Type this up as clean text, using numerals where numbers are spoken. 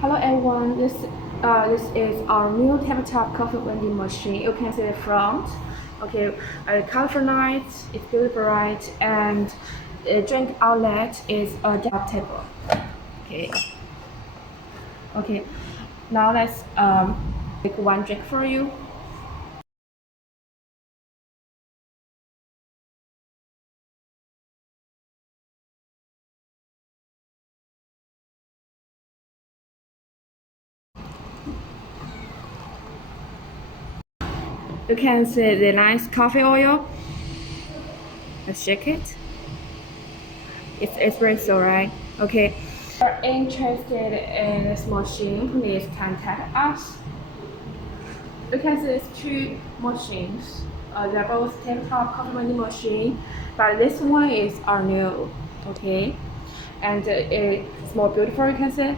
Hello everyone, this is our new tabletop coffee vending machine. You can see the front. Okay, colorful light, it's very bright, and the drink outlet is a desktop table. Okay. Okay. Now let's make one drink for you. You can see the nice coffee oil. Let's shake it. It's espresso, right? Okay. If you're interested in this machine, please contact us. You can see there's two machines. They're both tabletop coffee vending machine, but this one is our new. Okay, and it's more beautiful. You can see.